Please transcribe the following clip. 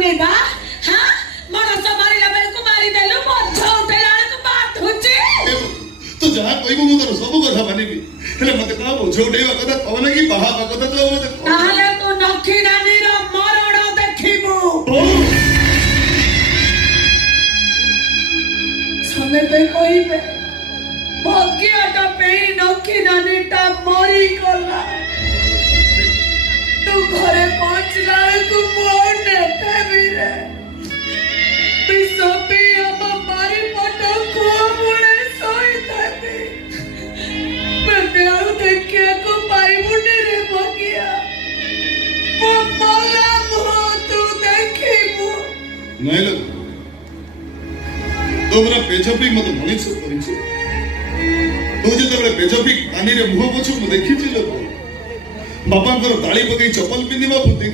सुनेबा हां मरस मारिला बेल को मारी देलु मध्य उठेला को बात होचे तू जहाँ कहबो मु तोर सब कथा मानिबी हेले मते का बोझ उठेबा कथा कहना कि बाहा कथा तो मते ताहले तू नखी नानी रो मरण देखिबो समेते कहिबे भाग्यटा पे नखी नानीटा मरी गला तू घरे पहुंचला को मोने फेबिरे बिसोपी अब मारी पटो को मुड़े सोई थाते मैं आउ देखे को पाई मुने रे भगिया वो मला मो तू देखिबो नहीं लो तोमरा पेजपी मते मनीष करिछु तू जेतेबेले पेजपी कानी रे मुह पोछु मु देखिछि लो बापा दाड़ी पकई चप्पल पिंधिबा देखि